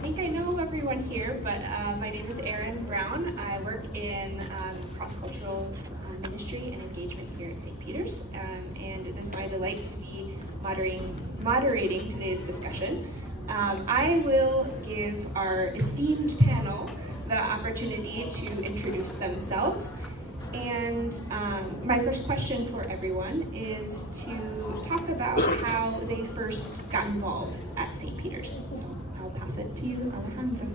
think I know everyone here, but my name is Erin Brown. I work in cross-cultural ministry and engagement here at St. Peter's, and it is my delight to be moderating today's discussion. I will give our esteemed panel the opportunity to introduce themselves. And my first question for everyone is to talk about how they first got involved at St. Peter's. So I'll pass it to you, Alejandro.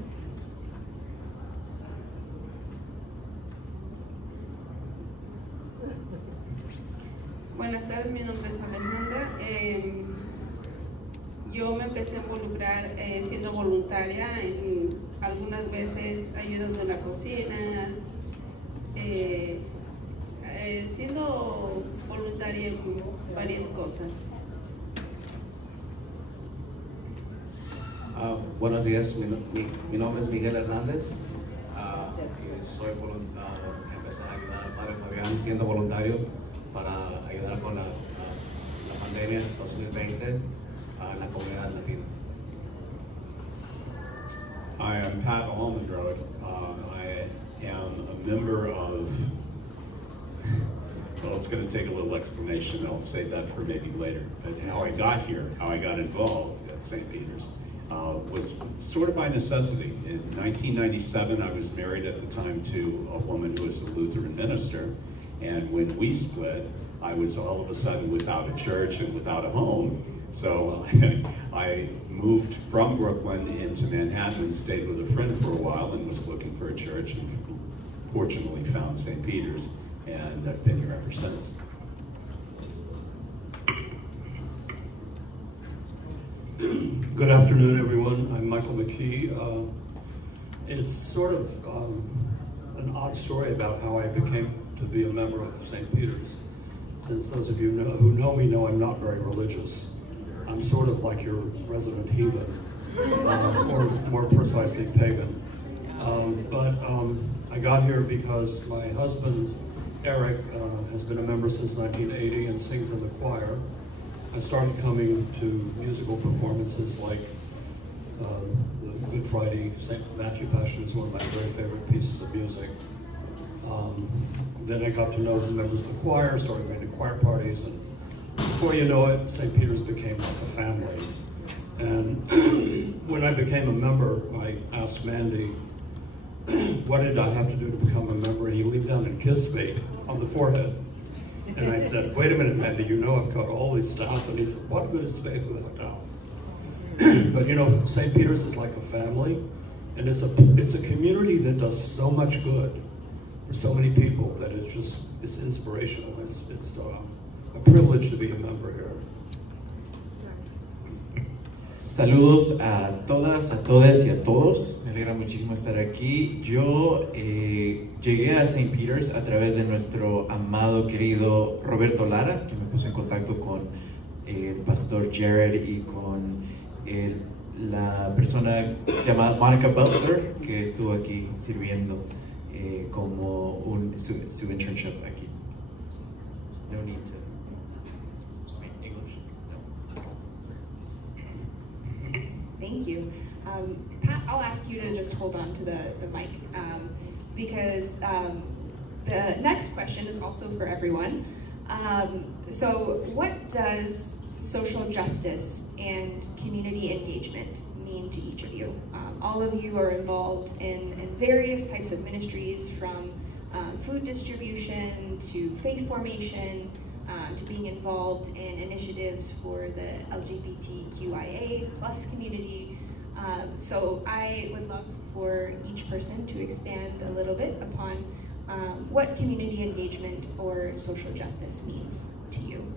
Buenas tardes, mi nombre es Alejandra. Yo me empecé a involucrar siendo voluntaria, algunas veces ayudando en la cocina, siendo voluntaria en varias cosas. Buenos días, mi nombre es Miguel Hernández. Soy empecé a ayudar al padre Fabián siendo voluntario para ayudar con la pandemia 2020 en la comunidad latina. Hi, I'm Pat Almondrode. I am a member of, well, it's going to take a little explanation. I'll save that for maybe later. But how I got here, how I got involved at St. Peter's, was sort of by necessity. In 1997, I was married at the time to a woman who was a Lutheran minister. And when we split, I was all of a sudden without a church and without a home. So I moved from Brooklyn into Manhattan, stayed with a friend for a while, and was looking for a church, and fortunately found St. Peter's, and I've been here ever since. Good afternoon, everyone. I'm Michael McKee. It's sort of an odd story about how I became to be a member of St. Peter's. Since those of you who know me know I'm not very religious. I'm sort of like your resident heathen, or more precisely pagan. But I got here because my husband, Eric, has been a member since 1980 and sings in the choir. I started coming to musical performances like the Good Friday St. Matthew Passion is one of my very favorite pieces of music. Then I got to know the members of the choir, started going to choir parties, and before you know it, St. Peter's became like a family. And when I became a member, I asked Mandy, what did I have to do to become a member? And he leaned down and kissed me on the forehead. And I said, wait a minute, Mandy, you know I've got all these staffs. And he said, what good is faith without doubt? But you know, St. Peter's is like a family, and it's a community that does so much good for so many people that it's inspirational. It's a privilege to be a member here. Saludos a todas, a todes y a todos. Me alegra muchísimo estar aquí. Yo llegué a St. Peter's a través de nuestro amado, querido Roberto Lara, que me puso en contacto con el pastor Jared y con la persona llamada Monica Butler, que estuvo aquí sirviendo como su internship aquí. No need to speak English. No. Thank you. Pat, I'll ask you to just hold on to the mic because the next question is also for everyone. So what does social justice and community engagement mean to each of you? All of you are involved in various types of ministries, from food distribution to faith formation, to being involved in initiatives for the LGBTQIA+ community. So I would love for each person to expand a little bit upon what community engagement or social justice means to you.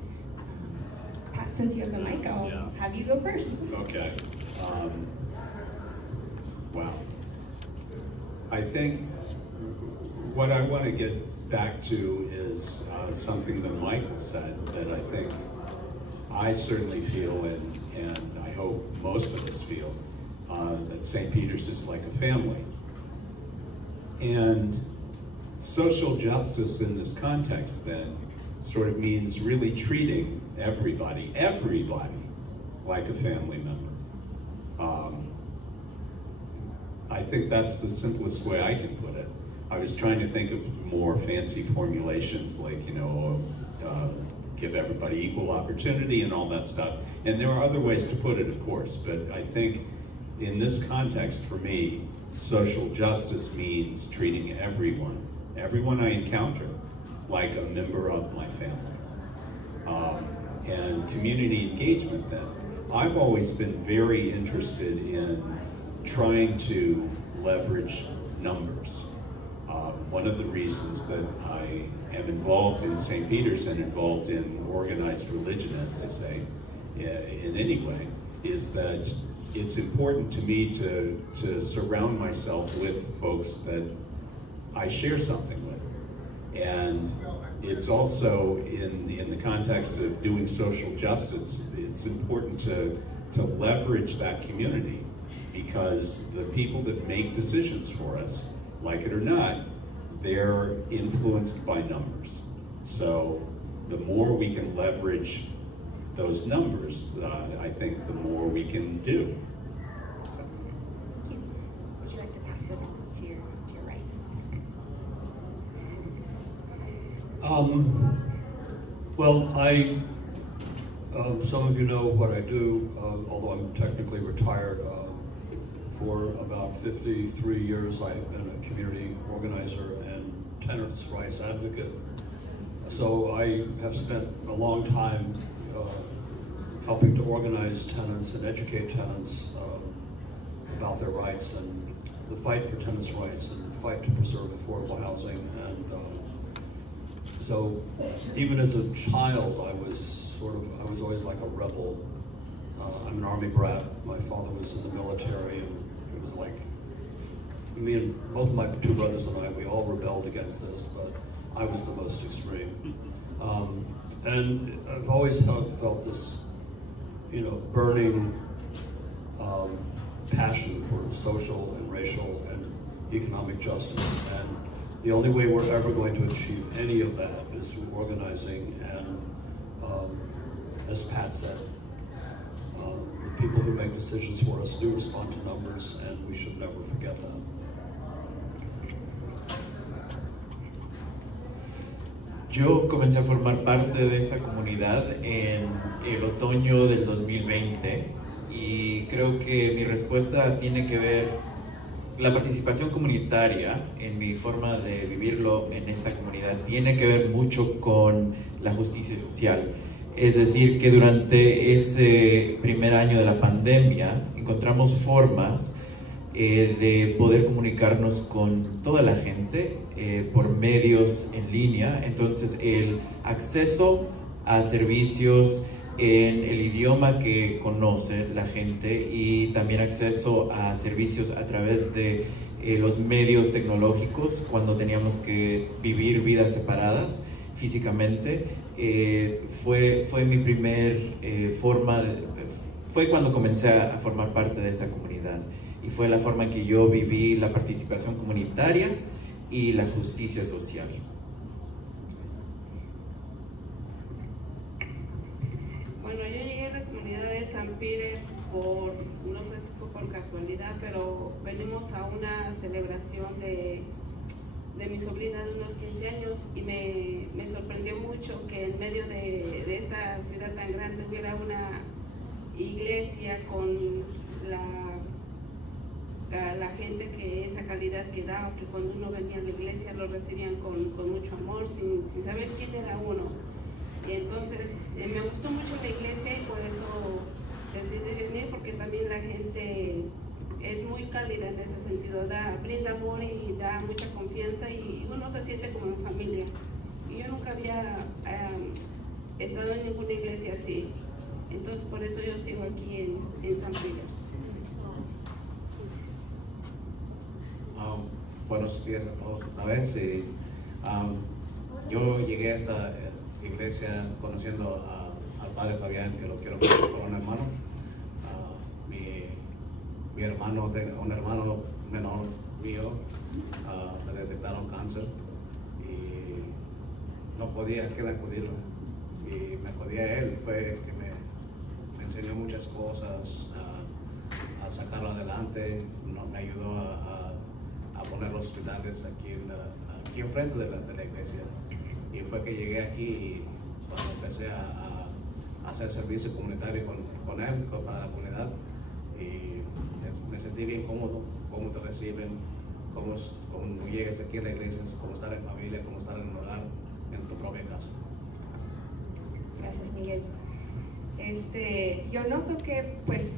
Pat, since you have the mic, I'll have you go first. Okay. Wow. I think what I want to get back to is something that Michael said that I think I certainly feel, and I hope most of us feel, that St. Peter's is like a family. And social justice in this context then sort of means really treating everybody like a family member. I think that's the simplest way I can put it. I was trying to think of more fancy formulations like, give everybody equal opportunity and all that stuff. And there are other ways to put it, of course, but I think in this context, for me, social justice means treating everyone I encounter, like a member of my family. And community engagement then. I've always been very interested in trying to leverage numbers. One of the reasons that I am involved in St. Peter's and involved in organized religion, as they say, in any way, is that it's important to me to surround myself with folks that I share something with. And it's also, in the context of doing social justice, it's important to leverage that community, because the people that make decisions for us, like it or not, they're influenced by numbers. So the more we can leverage those numbers, I think the more we can do. Thank you. Would you like to pass it to your right? Well, some of you know what I do, although I'm technically retired. For about 53 years, I have been a community organizer and tenants' rights advocate. So I have spent a long time helping to organize tenants and educate tenants about their rights and the fight for tenants' rights and the fight to preserve affordable housing. And so even as a child, I was always like a rebel. I'm an Army brat. My father was in the military, and it was like, me and both my two brothers and I, we all rebelled against this, but I was the most extreme. And I've always felt this, burning passion for social and racial and economic justice. And the only way we're ever going to achieve any of that is through organizing. And as Pat said, the people who make decisions for us do respond to numbers, and we should never forget that. Yo comencé a formar parte de esta comunidad en el otoño del 2020 y creo que mi respuesta tiene que ver, la participación comunitaria en mi forma de vivirlo en esta comunidad tiene que ver mucho con la justicia social. Es decir, que durante ese primer año de la pandemia encontramos formas de poder comunicarnos con toda la gente por medios en línea. Entonces el acceso a servicios en el idioma que conoce la gente y también acceso a servicios a través de los medios tecnológicos cuando teníamos que vivir vidas separadas físicamente, fue mi primer fue cuando comencé a formar parte de esta comunidad. Y fue la forma en que yo viví la participación comunitaria y la justicia social. Bueno, yo llegué a la comunidad de San Peter no sé si fue por casualidad, pero venimos a una celebración de mi sobrina de unos 15 años y me sorprendió mucho que en medio de esta ciudad tan grande hubiera una iglesia con la gente que esa calidad que daba, que cuando uno venía a la iglesia lo recibían con mucho amor, sin saber quién era uno. Y entonces me gustó mucho la iglesia y por eso decidí venir, porque también la gente es muy cálida en ese sentido, brinda amor y da mucha confianza y uno se siente como en familia. Y yo nunca había estado en ninguna iglesia así, entonces por eso yo sigo aquí en San Peter. Buenos días a todos otra vez. Yo llegué a esta iglesia conociendo al padre Fabián, que lo quiero conocer por un hermano. Mi hermano, un hermano menor mío, le detectaron cáncer y no podía acudirlo. Y me acudí a él, fue que me enseñó muchas cosas, a a sacarlo adelante, me ayudó a poner los hospitales aquí enfrente de la iglesia. Y fue que llegué aquí y cuando empecé a hacer servicio comunitario con él, para la comunidad, y me sentí bien cómodo, cómo te reciben, cómo llegas aquí a la iglesia, cómo estar en familia, cómo estar en un hogar, en tu propia casa. Gracias, Miguel. Yo noto que, pues,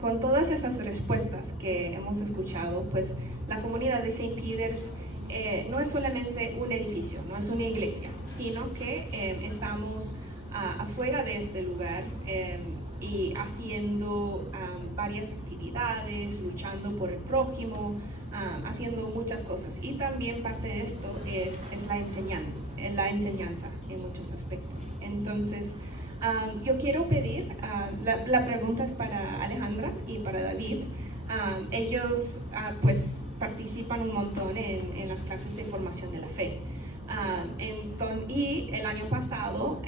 con todas esas respuestas que hemos escuchado, pues, la comunidad de St. Peter's no es solamente un edificio, no es una iglesia, sino que estamos afuera de este lugar y haciendo varias actividades, luchando por el prójimo, haciendo muchas cosas. Y también parte de esto es la enseñanza en muchos aspectos. Entonces, yo quiero pedir, la pregunta es para Alejandra y para David. Ellos pues participan un montón en las clases de formación de la fe. Y el año pasado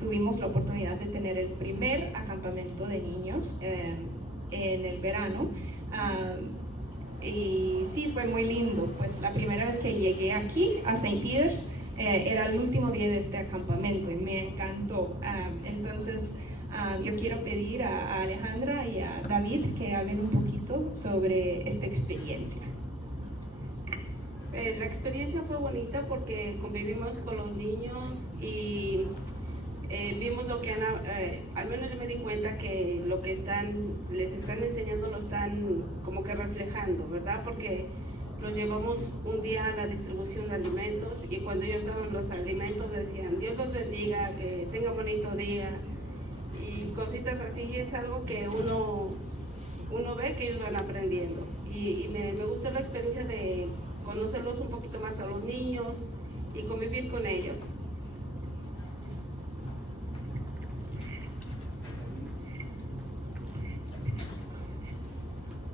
tuvimos la oportunidad de tener el primer acampamento de niños en el verano. Y sí, fue muy lindo. Pues la primera vez que llegué aquí a St. Peter's era el último día de este acampamento y me encantó. Entonces yo quiero pedir a Alejandra y a David que hablen un poquito sobre esta experiencia. La experiencia fue bonita porque convivimos con los niños y vimos lo que al menos yo me di cuenta que lo que les están enseñando lo están como que reflejando, ¿verdad? Porque los llevamos un día a la distribución de alimentos y cuando ellos daban los alimentos decían Dios los bendiga, que tengan bonito día y cositas así, y es algo que uno ve que ellos van aprendiendo y me gustó la experiencia de conocerlos un poquito más a los niños y convivir con ellos.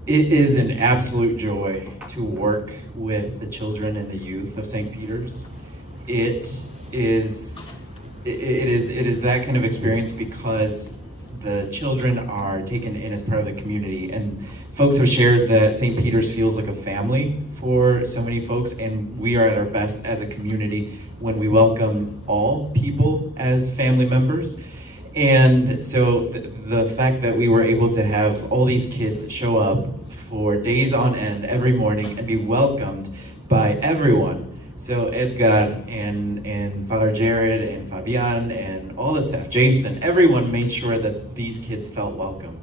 It is an absolute joy to work with the children and the youth of St. Peter's. It is that kind of experience because the children are taken in as part of the community, and folks have shared that St. Peter's feels like a family for so many folks, and we are at our best as a community when we welcome all people as family members. And so the fact that we were able to have all these kids show up for days on end every morning and be welcomed by everyone. So Edgar and Father Jared and Fabian and all the staff, Jason, everyone made sure that these kids felt welcome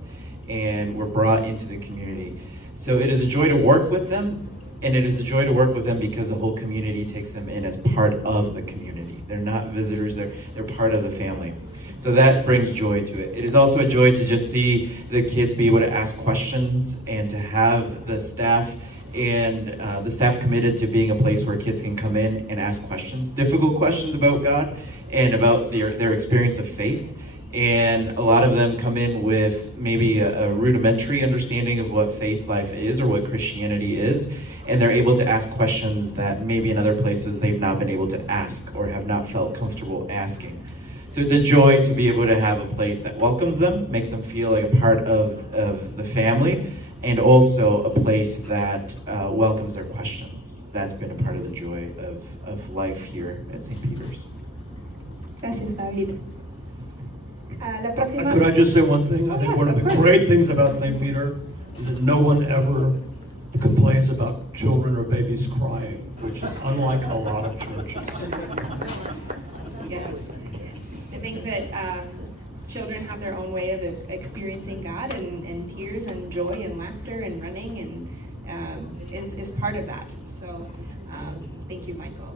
and were brought into the community. So it is a joy to work with them, and it is a joy to work with them because the whole community takes them in as part of the community. They're not visitors, they're part of the family. So that brings joy to it. It is also a joy to just see the kids be able to ask questions and to have the staff committed to being a place where kids can come in and ask questions, difficult questions about God and about their experience of faith. And a lot of them come in with maybe a rudimentary understanding of what faith life is or what Christianity is, and they're able to ask questions that maybe in other places they've not been able to ask or have not felt comfortable asking. So it's a joy to be able to have a place that welcomes them, makes them feel like a part of the family, and also a place that welcomes their questions. That's been a part of the joy of life here at St. Peter's. Gracias, David. La próxima... Could I just say one thing? Oh, I think yes, one of the great things about St. Peter is that no one ever complains about children or babies crying, which is unlike a lot of churches. Yes. I think that children have their own way of experiencing God, and tears and joy and laughter and running and is part of that. So thank you, Michael.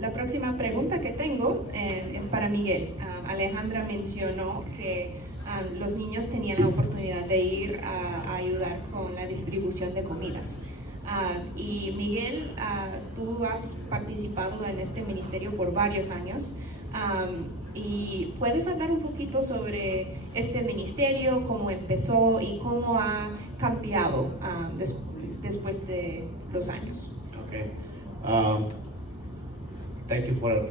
La próxima pregunta que tengo es para Miguel. Alejandra mencionó que los niños tenían la oportunidad de ir a ayudar con la distribución de comidas. Y Miguel, tú has participado en este ministerio por varios años. Y puedes hablar un poquito sobre este ministerio, cómo empezó y cómo ha cambiado después de los años. Okay. Thank you for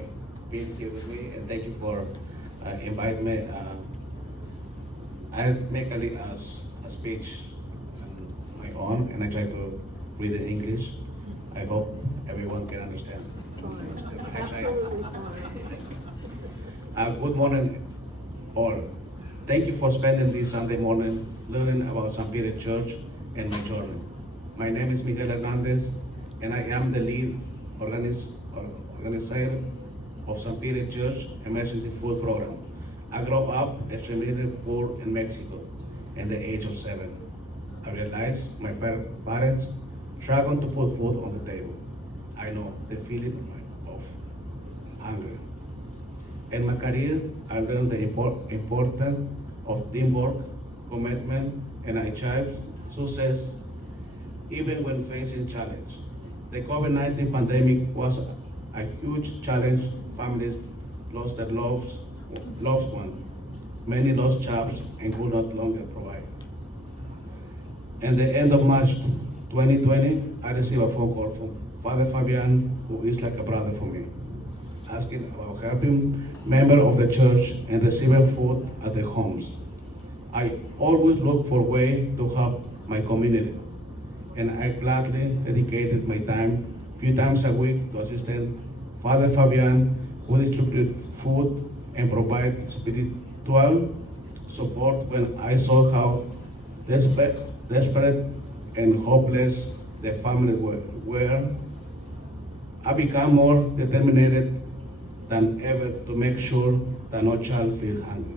being here with me, and thank you for inviting me. I'll make a speech phone and I try to read in English. I hope everyone can understand. Good morning, all. Thank you for spending this Sunday morning learning about St. Peter Church and my journey. My name is Miguel Hernandez, and I am the lead organizer of St. Peter Church Emergency Food Program. I grew up extremely poor in Mexico at the age of 7. I realized my parents struggled to put food on the table. I know the feeling of hunger. In my career, I learned the importance of teamwork, commitment, and achieved success even when facing challenge. The COVID-19 pandemic was a huge challenge. Families lost their loved ones. Many lost jobs and could not longer provide. At the end of March 2020, I received a phone call from Father Fabian, who is like a brother for me, asking about helping members of the church and receiving food at their homes. I always look for ways to help my community, and I gladly dedicated my time, few times a week, to assist Father Fabian, who distribute food and provide spiritual support when I saw how desperate and hopeless the family were. I became more determined than ever to make sure that no child feels hungry.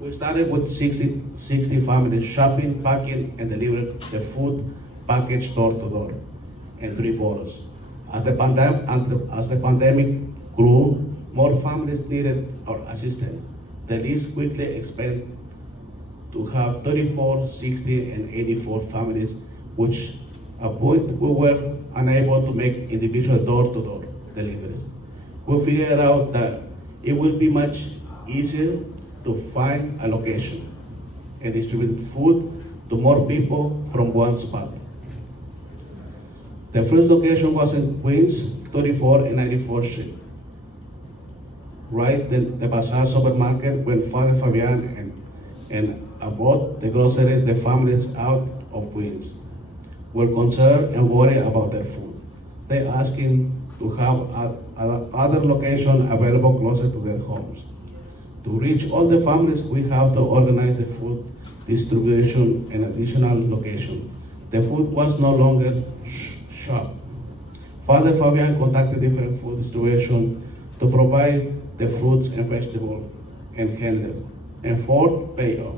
We started with 60 families shopping, packing, and delivering the food package door to door in 3 bottles. As the pandemic grew, more families needed our assistance. The list quickly expanded to have 34, 60, and 84 families, which at point we were unable to make individual door-to-door deliveries. We figured out that it would be much easier to find a location and distribute food to more people from one spot. The first location was in Queens, 34 and 94th Street. Right then the Bazaar supermarket, when Father Fabian and about the grocery, the families out of Queens were concerned and worried about their food. They asking to have other locations available closer to their homes. To reach all the families, we have to organize the food distribution in additional locations. The food was no longer shop. Father Fabian contacted different food distribution to provide the fruits and vegetables and handlers. And fourth, payoff.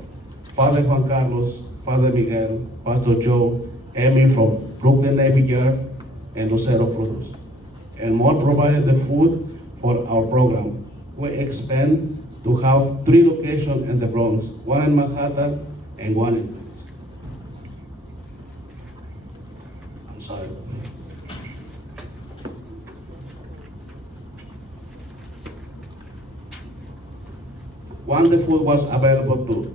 Father Juan Carlos, Father Miguel, Pastor Joe, Amy from Brooklyn Navy Yard, and Lucero Produce. And more provided the food for our program. We expand to have 3 locations in the Bronx, 1 in Manhattan and 1 in Queens. I'm sorry. Once the food was available to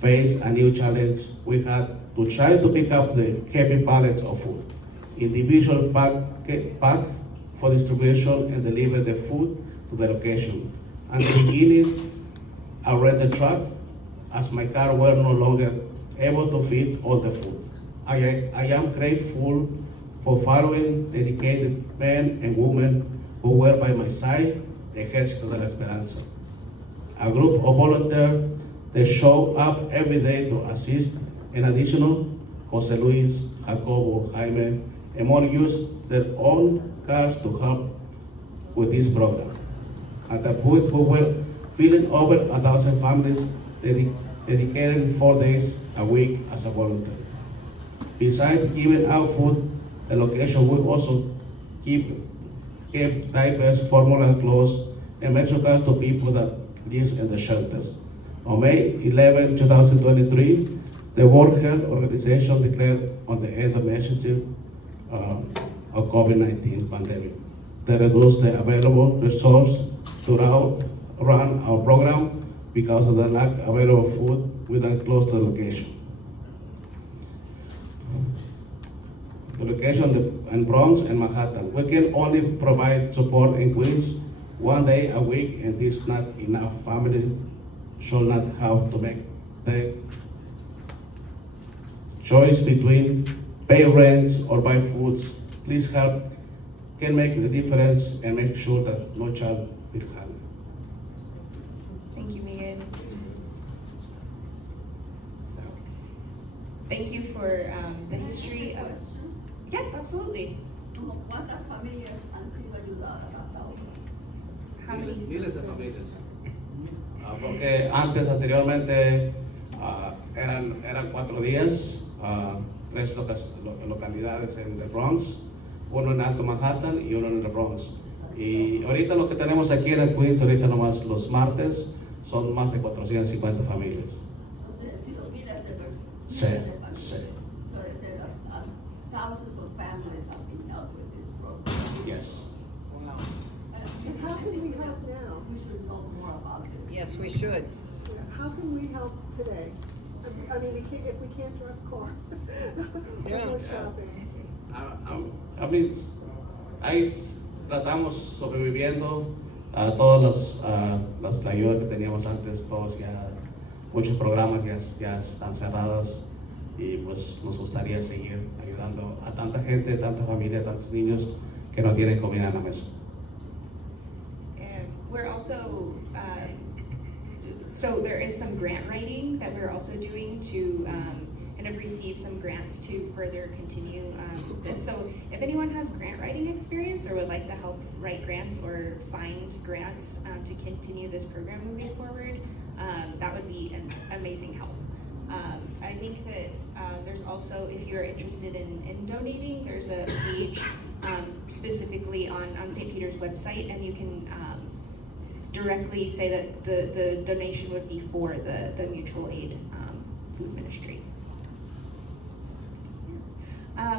face a new challenge, we had to try to pick up the heavy pallets of food. Individual pack for distribution and deliver the food to the location. At the beginning, I rented a truck as my car were no longer able to fit all the food. I am grateful for following dedicated men and women who were by my side, the Ejército de la Esperanza. A group of volunteers that show up every day to assist. In addition, Jose Luis, Jacobo, Jaime, and more use their own cars to help with this program. At the point we were feeding over 1,000 families, dedicating 4 days a week as a volunteer. Besides giving out food, the location will also keep diapers, formula clothes, and menstrual to people that live in the shelters. On May 11, 2023, the World Health Organization declared on the end of emergency of COVID-19 pandemic. They reduced the available resources to run our program because of the lack of available food within close to the location. The location in Bronx and Manhattan. We can only provide support in Queens 1 day a week, and this is not enough. Family should not have to make the choice between pay rent or buy foods. Please help, can make the difference and make sure that no child will have. Thank you, Miguel. So, thank you for the history of. Yes, absolutely. ¿Cuántas familias han sido ayudadas hasta hoy? How many? Miles de familias. Porque anteriormente, eran 4 días, 3 localidades en el Bronx, uno en Alto Manhattan y uno en el Bronx. Y ahorita lo que tenemos aquí en el Queens, ahorita nomás los martes, son más de 450 familias. Entonces, han sido miles de personas. Sí, familias. sí. So they said thousands of families have been helped with this program. Yes. How can we help now? We should know more about this. Yes, we should. How can we help today? I mean, if we can't drive a car, Yeah. go shopping. I mean, ahí tratamos sobreviviendo a todas la ayuda que teníamos antes, todos ya, muchos programas ya están cerrados y pues nos gustaría seguir ayudando a tanta gente, tanta familia, tantos niños que no tienen comida en la mesa. We're also, so there is some grant writing that we're also doing to kind of receive some grants to further continue this. So if anyone has grant writing experience or would like to help write grants or find grants to continue this program moving forward, that would be an amazing help. I think that there's also, if you're interested in donating, there's a page specifically on St. Peter's website, and you can directly say that the donation would be for the mutual aid food ministry.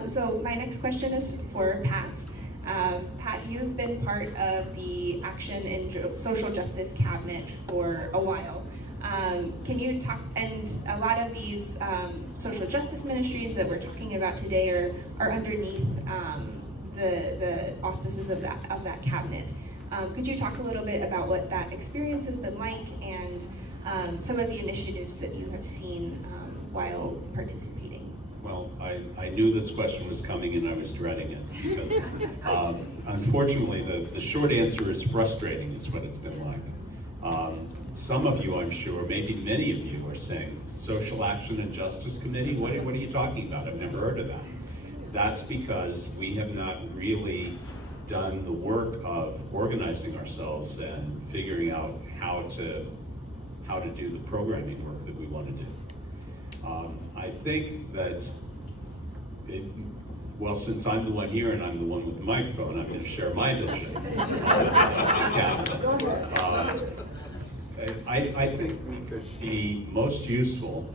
So my next question is for Pat. Pat, you've been part of the Action and Social Justice Cabinet for a while. Can you talk, and a lot of these social justice ministries that we're talking about today are underneath the auspices of that cabinet. Could you talk a little bit about what that experience has been like and some of the initiatives that you have seen while participating? Well, I knew this question was coming and I was dreading it because unfortunately the short answer is frustrating is what it's been like. Some of you, I'm sure, maybe many of you are saying, Social Action and Justice Committee, what are you talking about? I've never heard of that. That's because we have not really done the work of organizing ourselves and figuring out how to do the programming work that we want to do. I think that, well, since I'm the one here and I'm the one with the microphone, I'm going to share my vision. I think we could be most useful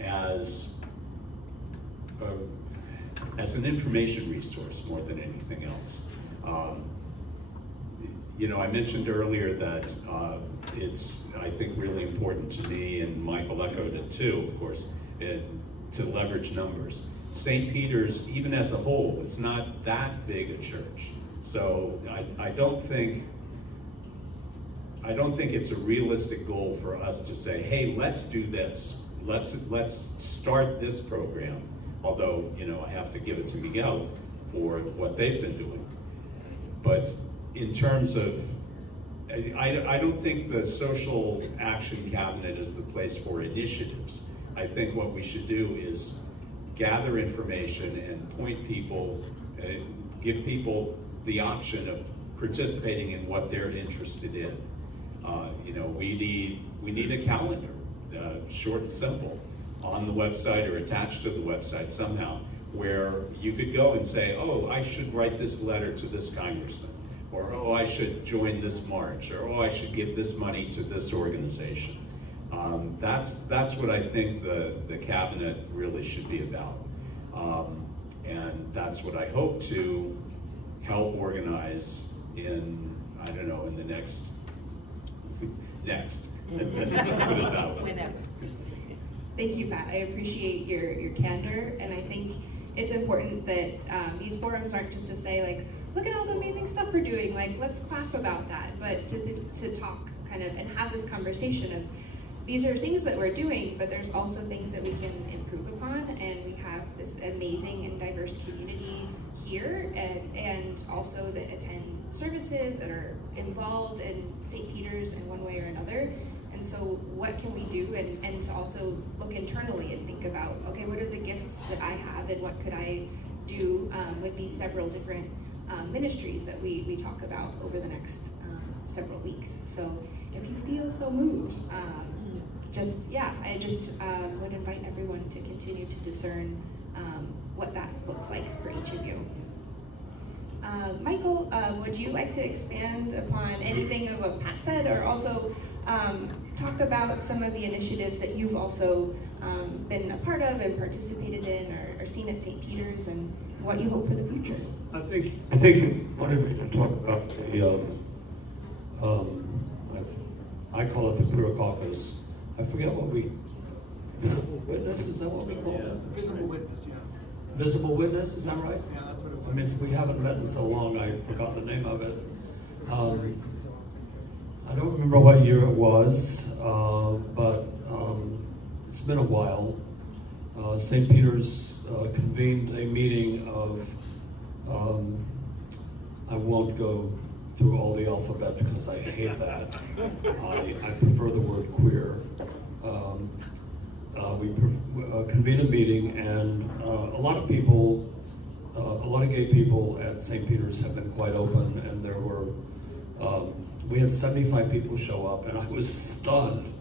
as an information resource more than anything else. You know, I mentioned earlier that it's, I think, really important to me, and Michael echoed it too, of course, to leverage numbers. St. Peter's, even as a whole, it's not that big a church. So I don't think it's a realistic goal for us to say, hey, let's do this. Let's start this program. Although, you know, I have to give it to Miguel for what they've been doing. But in terms of, I don't think the Social Action Cabinet is the place for initiatives. I think what we should do is gather information and point people, give people the option of participating in what they're interested in. You know, we need a calendar, short and simple, on the website or attached to the website somehow, where you could go and say, oh, I should write this letter to this congressman, or oh, I should join this march, or oh, I should give this money to this organization. That's what I think the cabinet really should be about. And that's what I hope to help organize in, I don't know, in the next. Put it that way. Whenever. Thank you, Pat. I appreciate your candor, and I think it's important that these forums aren't just to say, like, look at all the amazing stuff we're doing, like, let's clap about that, but to talk kind of and have this conversation of these are things that we're doing, but there's also things that we can improve upon, and we have this amazing and diverse community here, and also that attend services that are involved in St. Peter's in one way or another. And so what can we do, and to also look internally and think about, okay, what are the gifts that I have, and what could I do with these several different ministries that we talk about over the next several weeks. So if you feel so moved, I just would invite everyone to continue to discern what that looks like for each of you. Michael, would you like to expand upon anything of what Pat said, or also talk about some of the initiatives that you've also been a part of and participated in, or seen at St. Peter's, and what you hope for the future? I think you wanted me to talk about the I call it the Queer Caucus. I forget what visible witness, is that what we call it? Visible witness, yeah. Visible witness, is that right? Yeah, that's what it was. I mean, we haven't met in so long, I forgot the name of it. I don't remember what year it was, but it's been a while. St. Peter's convened a meeting of, I won't go through all the alphabet because I hate that. I prefer the word queer. We convened a meeting, and a lot of people, a lot of gay people at St. Peter's have been quite open, and there were, we had 75 people show up, and I was stunned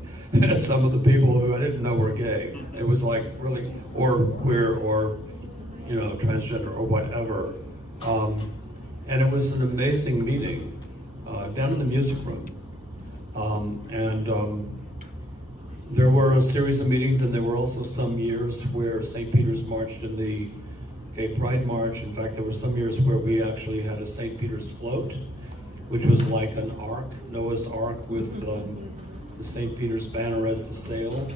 at some of the people who I didn't know were gay. It was like really, or queer, or transgender, or whatever. And it was an amazing meeting down in the music room. There were a series of meetings, and there were also some years where St. Peter's marched in the Gay Pride March. In fact, there were some years where we actually had a St. Peter's float, which was like an ark, Noah's Ark, with the St. Peter's banner as the sail,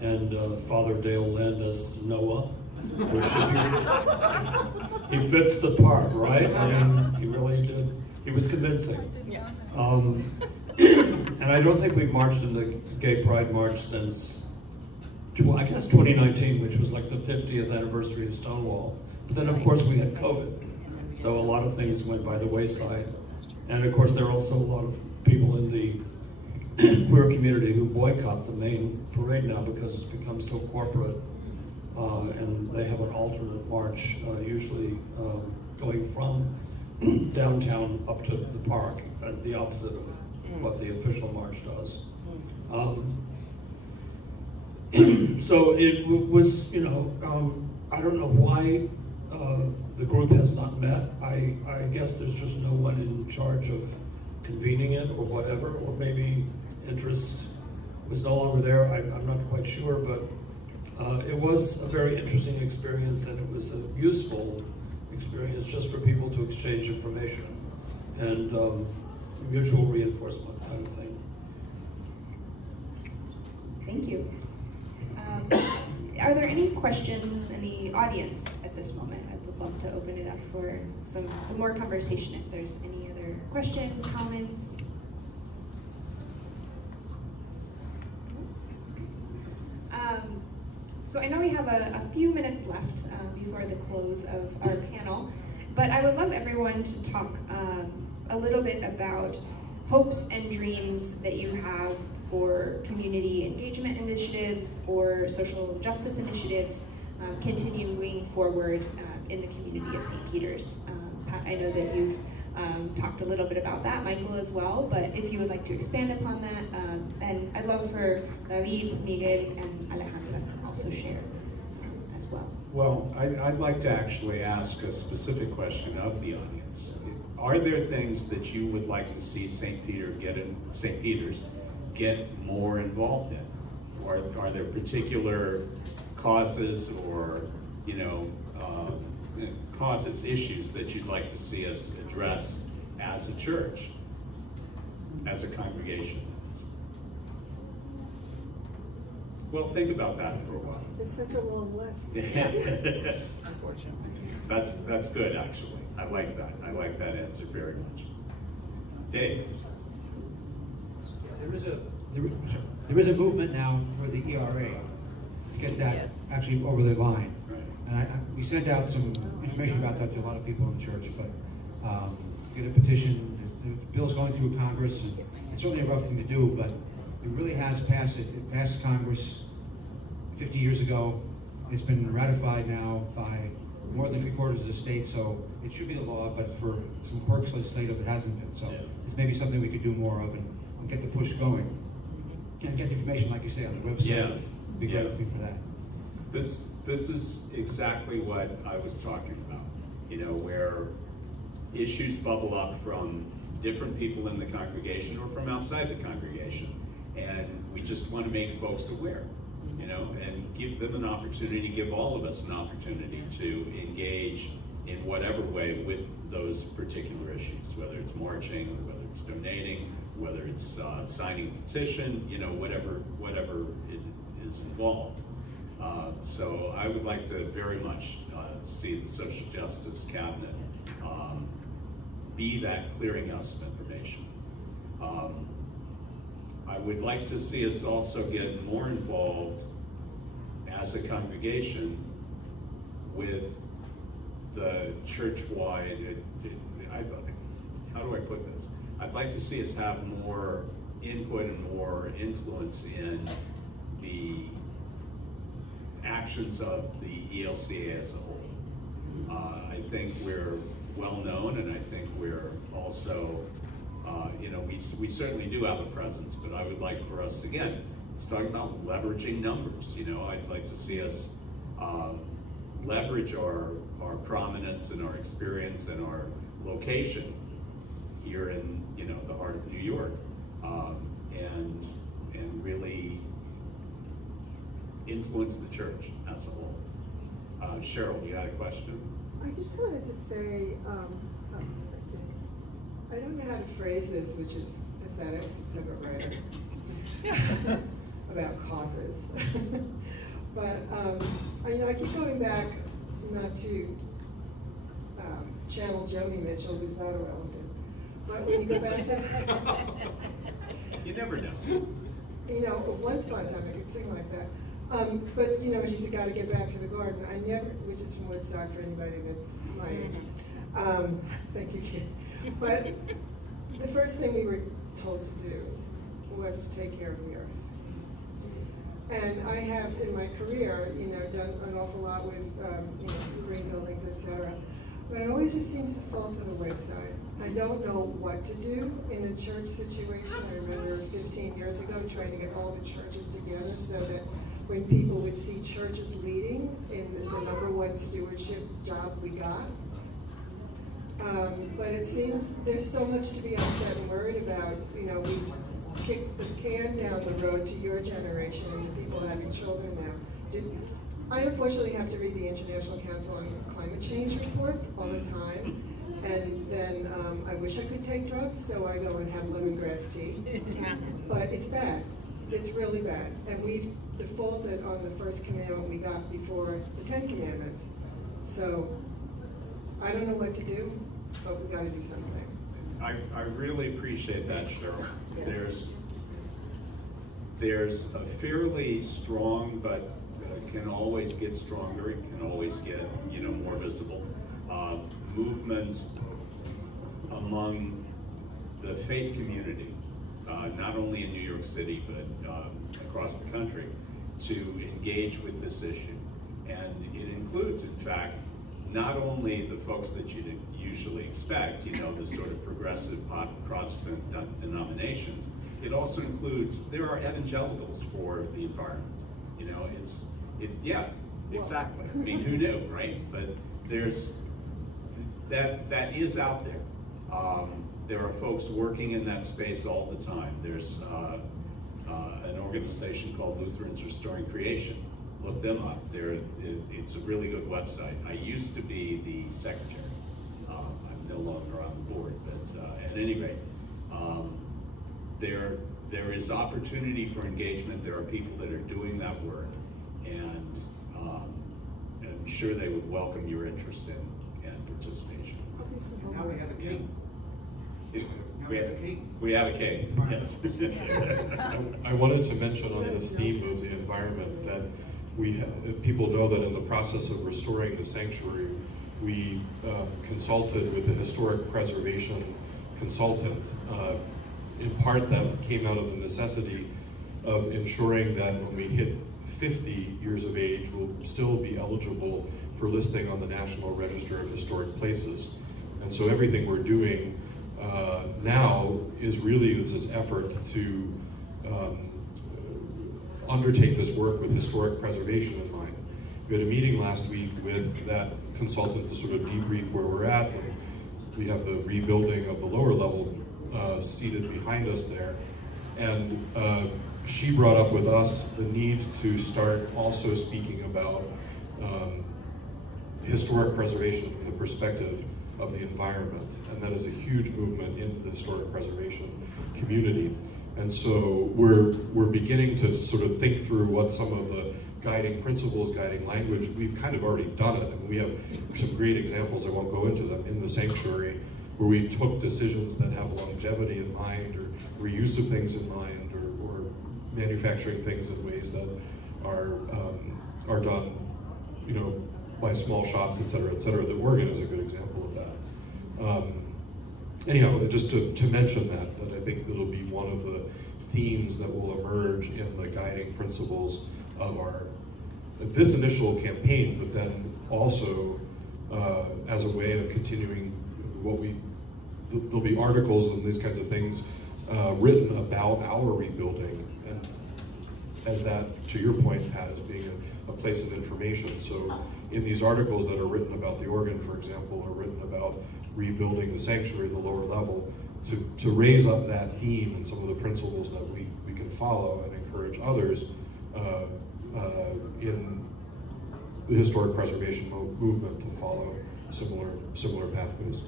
and Father Dale Lind as Noah. He fits the part, right? I mean, he really did. He was convincing. Yeah. And I don't think we've marched in the Gay Pride March since, I guess, 2019, which was like the 50th anniversary of Stonewall. But then, of course, we had COVID. So a lot of things went by the wayside. And of course, there are also a lot of people in the queer community who boycott the main parade now because it's become so corporate. And they have an alternate march, usually going from downtown up to the park, the opposite of what the official march does. So it was, I don't know why the group has not met. I guess there's just no one in charge of convening it or whatever, or maybe interest was no longer there. I'm not quite sure, but it was a very interesting experience, and it was a useful experience just for people to exchange information and mutual reinforcement kind of thing. Thank you. Are there any questions in the audience at this moment? I would love to open it up for some more conversation if there's any other questions, comments. So I know we have a few minutes left before the close of our panel, but I would love everyone to talk a little bit about hopes and dreams that you have for community engagement initiatives or social justice initiatives continuing forward in the community of St. Peter's. Pat, I know that you've talked a little bit about that, Michael as well, but if you would like to expand upon that, and I'd love for David, Miguel, and Alejandra to also share as well. Well, I'd like to actually ask a specific question of the audience. Are there things that you would like to see St. Peter's get more involved in? Or are there particular causes or issues that you'd like to see us address as a church, as a congregation? Well, think about that for a while. It's such a long list. Unfortunately. That's good, actually. I like that. I like that answer very much. Dave? There is a there is a movement now for the ERA to get that actually over the line. Right. And we sent out some information about that to a lot of people in the church, but get a petition. The bill's going through Congress, and it's certainly a rough thing to do, but it really has passed. It passed Congress 50 years ago. It's been ratified now by more than 3/4 of the state, so it should be the law, but for some quirks legislative, it hasn't been. So it's maybe something we could do more of and get the push going. And get the information, like you say, on the website. Yeah. Be great for that. This is exactly what I was talking about, you know, where issues bubble up from different people in the congregation or from outside the congregation. And we just want to make folks aware, you know, and give them an opportunity, give all of us an opportunity to engage in whatever way with those particular issues, whether it's marching, or whether it's donating, whether it's signing a petition, you know, whatever it is involved. So I would like to very much see the Social Justice Cabinet be that clearinghouse of information. I would like to see us also get more involved as a congregation with the church-wide, how do I put this? I'd like to see us have more input and more influence in the actions of the ELCA as a whole. I think we're well known, and I think we're also, you know, we certainly do have a presence, but I would like for us, again, it's talking about leveraging numbers. You know, I'd like to see us leverage our prominence and our experience and our location here in, you know, the heart of New York, and really influence the church as a whole. Cheryl, you had a question? I just wanted to say, I don't know how to phrase this, which is pathetic since I'm a writer, about causes. But I keep going back, not to channel Joni Mitchell, who's not a relative, but when you go back to... You never know. You know, it was fun time, I could sing like that. But, you know, she said, gotta get back to the garden. I never, which is from Woodstock for anybody that's my age. Thank you, Kid. But the first thing we were told to do was to take care of the earth. And I have, in my career, you know, done an awful lot with, you know, green buildings, etc. But it always just seems to fall to the wayside. I don't know what to do in the church situation. I remember 15 years ago trying to get all the churches together so that when people would see churches leading in the #1 stewardship job we got. But it seems there's so much to be upset and worried about. You know, we kicked the can down the road to your generation and the people having children now. I unfortunately have to read the International Council on Climate Change reports all the time. And then I wish I could take drugs, so I go and have lemongrass tea. But it's bad. It's really bad. And we've defaulted on the first commandment we got before the 10 Commandments. So I don't know what to do, but we've got to do something. I really appreciate that, Cheryl. Yes. There's a fairly strong, but can always get stronger, it can always get, you know, more visible, movement among the faith community, not only in New York City, but across the country, to engage with this issue. And it includes, in fact, not only the folks that you'd usually expect, you know, the sort of progressive Protestant denominations, it also includes, there are evangelicals for the environment. You know, yeah, exactly. I mean, who knew, right? But there's, that is out there. There are folks working in that space all the time. There's an organization called Lutherans Restoring Creation. Look them up. It's a really good website. I used to be the secretary. I'm no longer on the board, but at any rate, there is opportunity for engagement. There are people that are doing that work, and I'm sure they would welcome your interest and participation. And now we have a king. We have a cake, yes. I wanted to mention on this theme of the environment that people know that in the process of restoring the sanctuary, we consulted with a historic preservation consultant. In part, that came out of the necessity of ensuring that when we hit 50 years of age, we'll still be eligible for listing on the National Register of Historic Places. And so everything we're doing now is this effort to undertake this work with historic preservation in mind. We had a meeting last week with that consultant to sort of debrief where we're at, and we have the rebuilding of the lower level seated behind us there. And she brought up with us the need to start also speaking about historic preservation from the perspective of the environment, and that is a huge movement in the historic preservation community. And so we're beginning to sort of think through what some of the guiding principles, guiding language, we've kind of already done it, and we have some great examples, I won't go into them, in the sanctuary, where we took decisions that have longevity in mind, or reuse of things in mind, or manufacturing things in ways that are done, by small shops, et cetera, et cetera. The Oregon is a good example of that. Anyhow, just to mention that I think it'll be one of the themes that will emerge in the guiding principles of this initial campaign, but then also as a way of continuing there'll be articles and these kinds of things written about our rebuilding, and as that, to your point, Pat, as being a place of information. So in these articles that are written about the Oregon, for example, are written about rebuilding the sanctuary, the lower level, to raise up that theme and some of the principles that we can follow and encourage others in the historic preservation movement to follow similar pathways.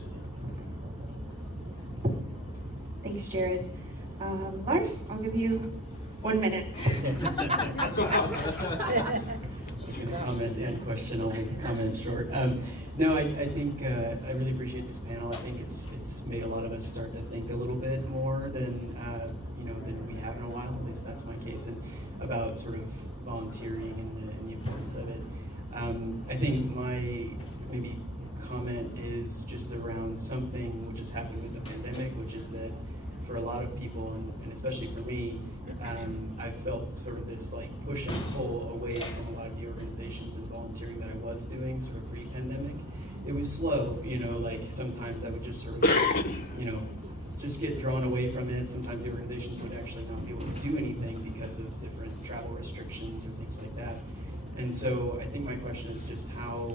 Thanks, Jared. Lars, I'll give you 1 minute. Comment and question, only comment short. No, I think I really appreciate this panel. I think it's made a lot of us start to think a little bit more than than we have in a while. At least that's my case, and about sort of volunteering and the importance of it. I think my maybe comment is just around something which has happened with the pandemic, which is that for a lot of people, and especially for me, I felt sort of this like push and pull away from a lot of the organizations and volunteering that I was doing sort of pre-pandemic. It was slow, like sometimes I would just sort of, just get drawn away from it. Sometimes the organizations would actually not be able to do anything because of different travel restrictions or things like that. And so I think my question is just how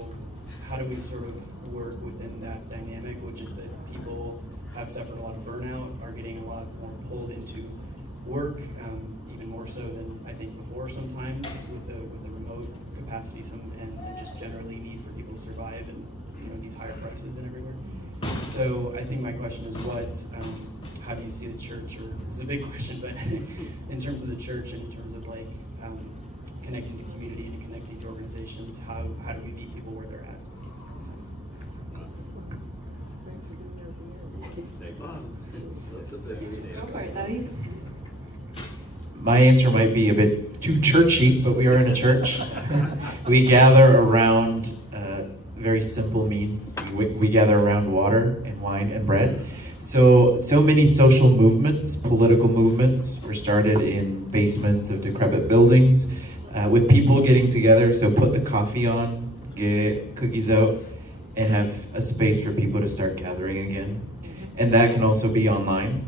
do we sort of work within that dynamic, which is that people have suffered a lot of burnout, are getting a lot more pulled into work, even more so than I think before sometimes with the remote capacities and just generally need for people to survive and these higher prices and everywhere. So I think my question is how do you see the church, or this is a big question, but in terms of the church and in terms of like connecting to community and connecting to organizations, how do we meet people where they're at? Go for it, David. My answer might be a bit too churchy, but we are in a church. We gather around very simple means. We gather around water and wine and bread. So many social movements, political movements, were started in basements of decrepit buildings with people getting together. So put the coffee on, get cookies out, and have a space for people to start gathering again. And that can also be online,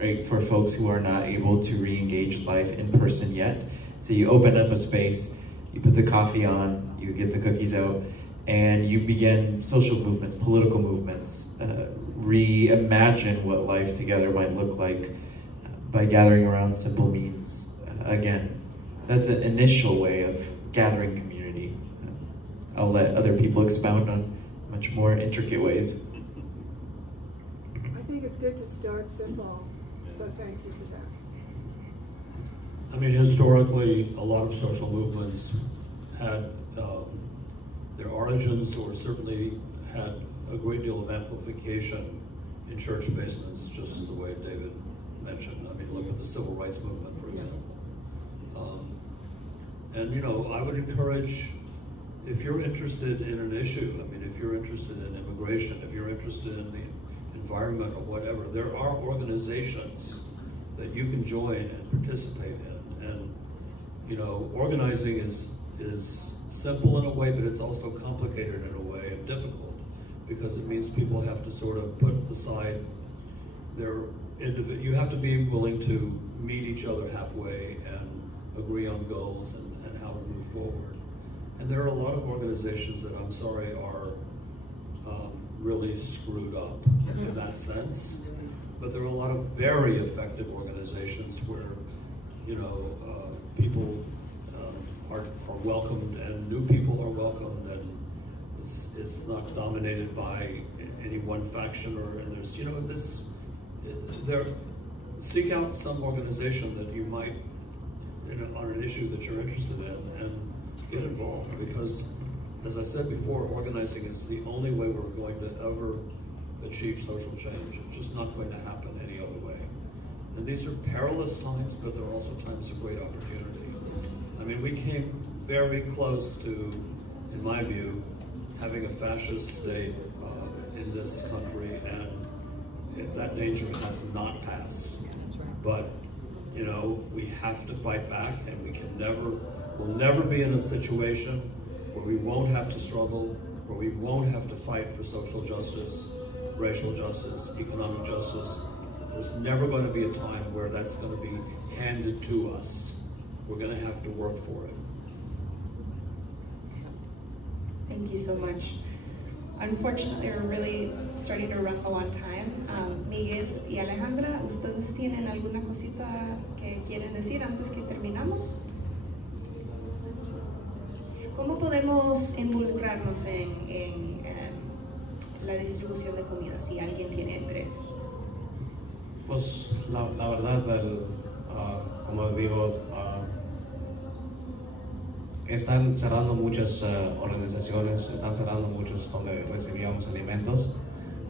right, for folks who are not able to re-engage life in person yet. So you open up a space, you put the coffee on, you get the cookies out, and you begin social movements, political movements, reimagine what life together might look like by gathering around simple means. Again, that's an initial way of gathering community. I'll let other people expound on much more intricate ways. I think it's good to start simple, so thank you for that. I mean, historically, a lot of social movements had their origins, or certainly had a great deal of amplification in church basements, just the way David mentioned. I mean, look at the civil rights movement, for example. And you know, I would encourage, if you're interested in an issue, I mean, if you're interested in immigration, if you're interested in the environment or whatever, there are organizations that you can join and participate in. And you know, organizing is simple in a way, but it's also complicated in a way and difficult, because it means people have to sort of put aside their you have to be willing to meet each other halfway and agree on goals and how to move forward. And there are a lot of organizations that, I'm sorry, are really screwed up in that sense. But there are a lot of very effective organizations where, you know, people are welcomed and new people are welcomed, and it's not dominated by any one faction, and there's, you know, seek out some organization that you might, on an issue that you're interested in, and get involved, because as I said before, organizing is the only way we're going to ever achieve social change. It's just not going to happen any other way. And these are perilous times, but they're also times of great opportunity. I mean, we came very close to, in my view, having a fascist state in this country, and that danger has not passed. But you know, we have to fight back, and we'll never be in a situation where we won't have to struggle, where we won't have to fight for social justice, racial justice, economic justice. There's never going to be a time where that's going to be handed to us. We're going to have to work for it. Thank you so much. Unfortunately, we're really starting to run low on time. Miguel y Alejandra, ¿ustedes tienen alguna cosita que quieren decir antes que terminamos? ¿Cómo podemos involucrarnos en la distribución de comida si alguien tiene interés? Pues la verdad, como digo, están cerrando muchas organizaciones, están cerrando muchos donde recibíamos alimentos,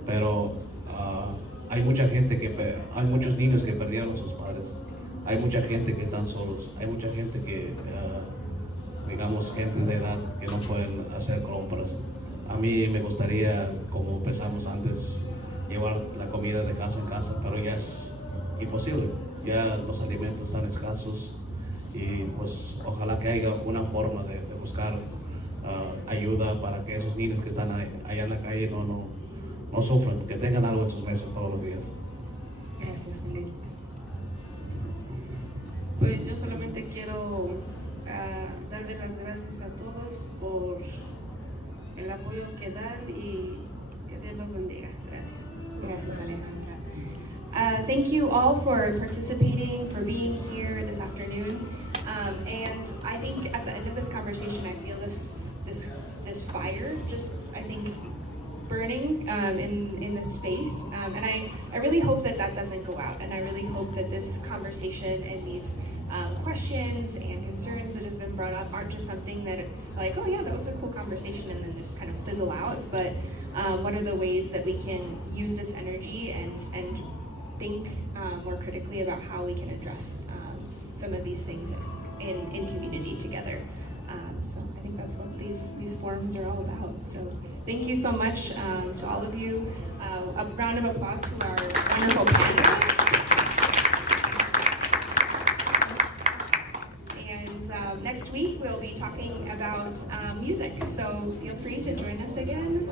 pero hay mucha gente hay muchos niños que perdieron a sus padres, hay mucha gente que están solos, hay mucha gente que, digamos, gente de edad que no pueden hacer compras. A mí me gustaría, como empezamos antes, llevar la comida de casa en casa, pero ya es imposible, ya los alimentos están escasos. Y pues ojalá que haya una forma de buscar ayuda para que esos niños que están allá en la calle no sufran, que tengan algo en sus mesas todos los días. Gracias, Miguel. Pues yo solamente quiero darle las gracias a todos por el apoyo que dan y que Dios los bendiga. Gracias. Gracias, Alejandra. Thank you all for participating, for being here this afternoon. And I think at the end of this conversation, I feel this fire just, I think, burning in this space. And I really hope that doesn't go out. And I really hope that this conversation and these questions and concerns that have been brought up aren't just something that, like, oh yeah, that was a cool conversation, and then just kind of fizzle out. But what are the ways that we can use this energy and think more critically about how we can address some of these things in community together. So I think that's what these forums are all about. So thank you so much to all of you. A round of applause to our wonderful panel. And next week we'll be talking about music. So feel free to join us again.